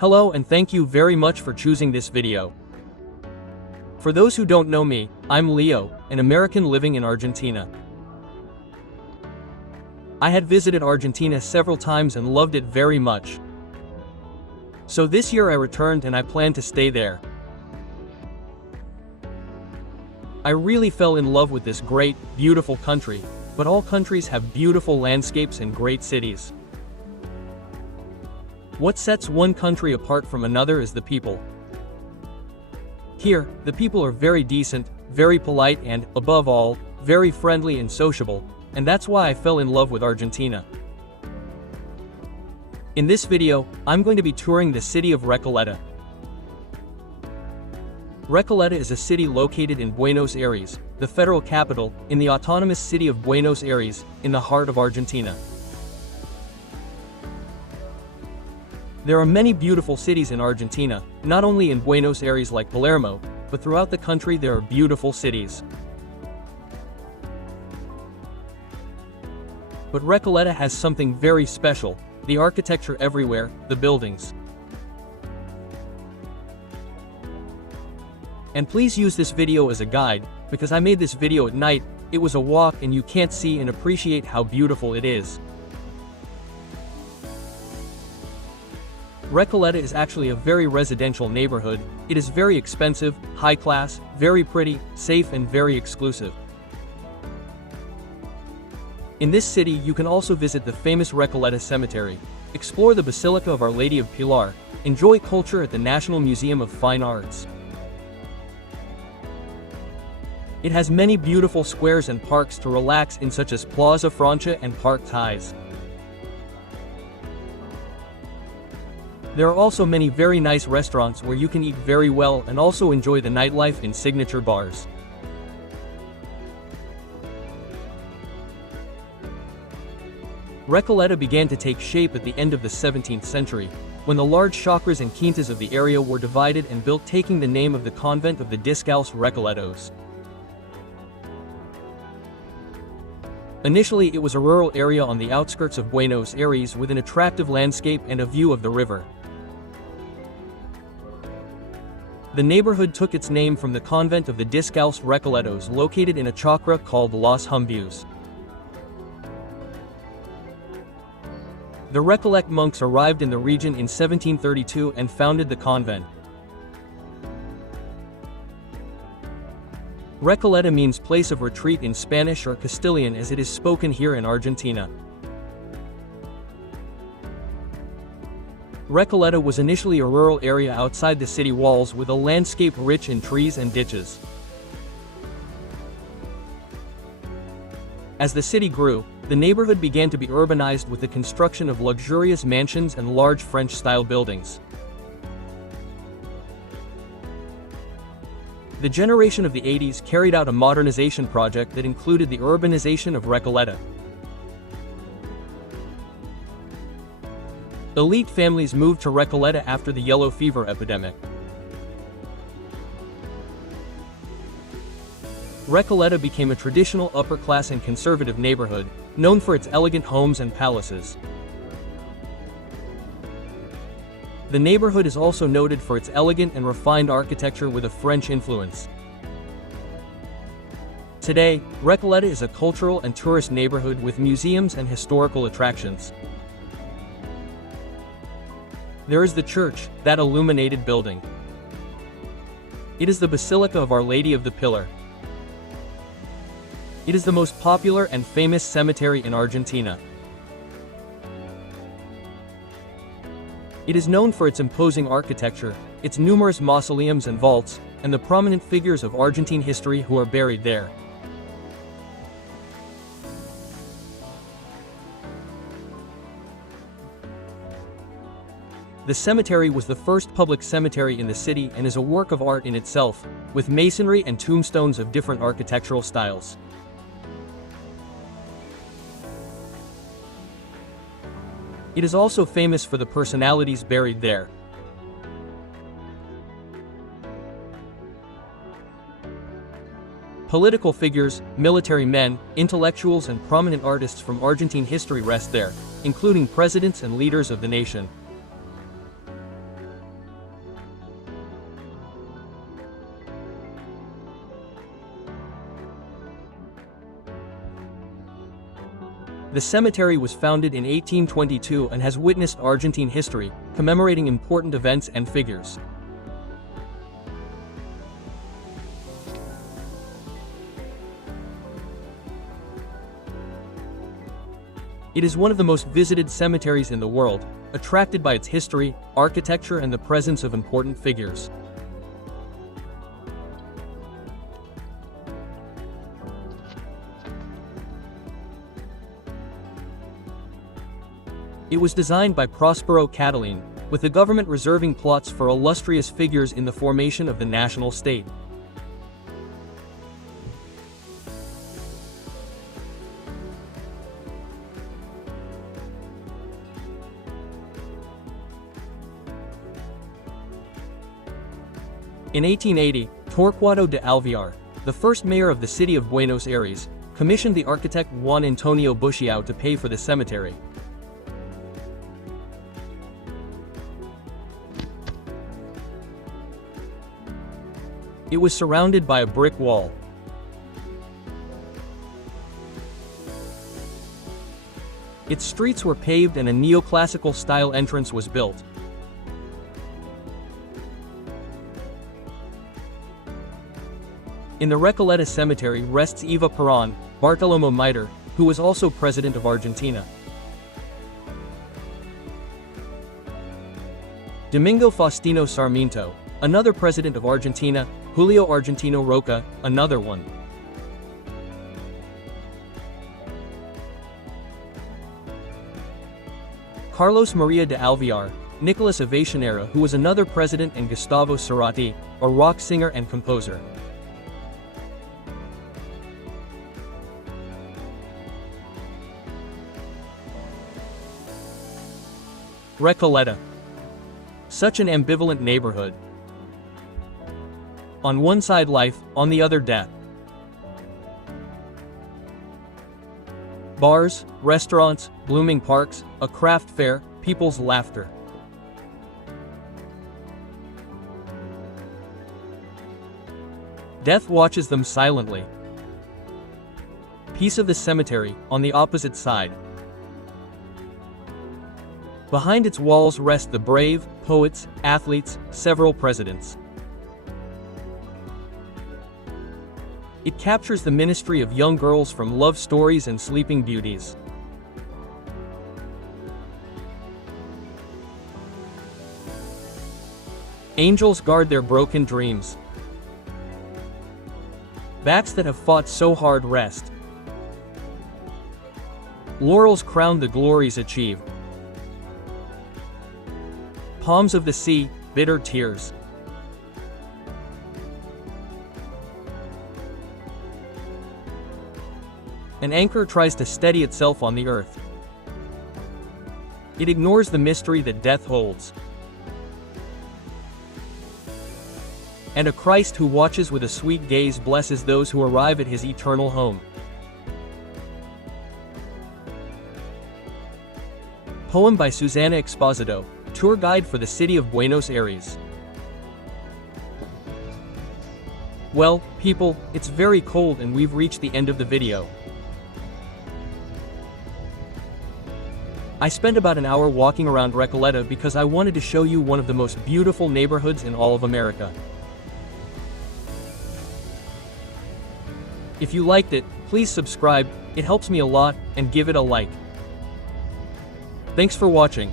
Hello and thank you very much for choosing this video. For those who don't know me, I'm Leo, an American living in Argentina. I had visited Argentina several times and loved it very much. So this year I returned and I plan to stay there. I really fell in love with this great, beautiful country, but all countries have beautiful landscapes and great cities. What sets one country apart from another is the people. Here, the people are very decent, very polite and, above all, very friendly and sociable, and that's why I fell in love with Argentina. In this video, I'm going to be touring the city of Recoleta. Recoleta is a city located in Buenos Aires, the federal capital, in the autonomous city of Buenos Aires, in the heart of Argentina. There are many beautiful cities in Argentina, not only in Buenos Aires like Palermo, but throughout the country there are beautiful cities. But Recoleta has something very special, the architecture everywhere, the buildings. And please use this video as a guide, because I made this video at night, it was a walk and you can't see and appreciate how beautiful it is. Recoleta is actually a very residential neighborhood. It is very expensive, high class, very pretty, safe and very exclusive. In this city you can also visit the famous Recoleta Cemetery, explore the Basilica of Our Lady of Pilar, enjoy culture at the National Museum of Fine Arts. It has many beautiful squares and parks to relax in such as Plaza Francia and Park Ties. There are also many very nice restaurants where you can eat very well and also enjoy the nightlife in signature bars. Recoleta began to take shape at the end of the 17th century, when the large chacras and quintas of the area were divided and built taking the name of the convent of the Descalços Recoletos. Initially it was a rural area on the outskirts of Buenos Aires with an attractive landscape and a view of the river. The neighborhood took its name from the convent of the Descalços Recoletos located in a chacra called Los Humbeus. The Recollect monks arrived in the region in 1732 and founded the convent. Recoleta means place of retreat in Spanish or Castilian as it is spoken here in Argentina. Recoleta was initially a rural area outside the city walls with a landscape rich in trees and ditches. As the city grew, the neighborhood began to be urbanized with the construction of luxurious mansions and large French-style buildings. The generation of the 80s carried out a modernization project that included the urbanization of Recoleta. Elite families moved to Recoleta after the yellow fever epidemic. Recoleta became a traditional upper-class and conservative neighborhood, known for its elegant homes and palaces. The neighborhood is also noted for its elegant and refined architecture with a French influence. Today, Recoleta is a cultural and tourist neighborhood with museums and historical attractions. There is the church, that illuminated building. It is the Basilica of Our Lady of the Pilar. It is the most popular and famous cemetery in Argentina. It is known for its imposing architecture, its numerous mausoleums and vaults, and the prominent figures of Argentine history who are buried there. The cemetery was the first public cemetery in the city and is a work of art in itself, with masonry and tombstones of different architectural styles. It is also famous for the personalities buried there. Political figures, military men, intellectuals and prominent artists from Argentine history rest there, including presidents and leaders of the nation. The cemetery was founded in 1822 and has witnessed Argentine history, commemorating important events and figures. It is one of the most visited cemeteries in the world, attracted by its history, architecture, and the presence of important figures. It was designed by Prospero Catalin, with the government reserving plots for illustrious figures in the formation of the national state. In 1880, Torquato de Alvear, the first mayor of the city of Buenos Aires, commissioned the architect Juan Antonio Bushiao to pay for the cemetery. It was surrounded by a brick wall. Its streets were paved and a neoclassical style entrance was built. In the Recoleta Cemetery rests Eva Perón, Bartolomé Mitre, who was also president of Argentina. Domingo Faustino Sarmiento, another president of Argentina, Julio Argentino Roca, another one. Carlos Maria de Alvear, Nicolas Avacionera, who was another president, and Gustavo Cerati, a rock singer and composer. Recoleta. Such an ambivalent neighborhood. On one side life, on the other death. Bars, restaurants, blooming parks, a craft fair, people's laughter. Death watches them silently. Piece of the cemetery, on the opposite side. Behind its walls rest the brave, poets, athletes, several presidents. It captures the ministry of young girls from love stories and sleeping beauties. Angels guard their broken dreams. Backs that have fought so hard rest. Laurels crown the glories achieved. Palms of the sea, bitter tears. An anchor tries to steady itself on the earth. It ignores the mystery that death holds. And a Christ who watches with a sweet gaze blesses those who arrive at his eternal home. Poem by Susana Exposito, tour guide for the city of Buenos Aires. Well, people, it's very cold and we've reached the end of the video. I spent about an hour walking around Recoleta because I wanted to show you one of the most beautiful neighborhoods in all of America. If you liked it, please subscribe, it helps me a lot, and give it a like. Thanks for watching.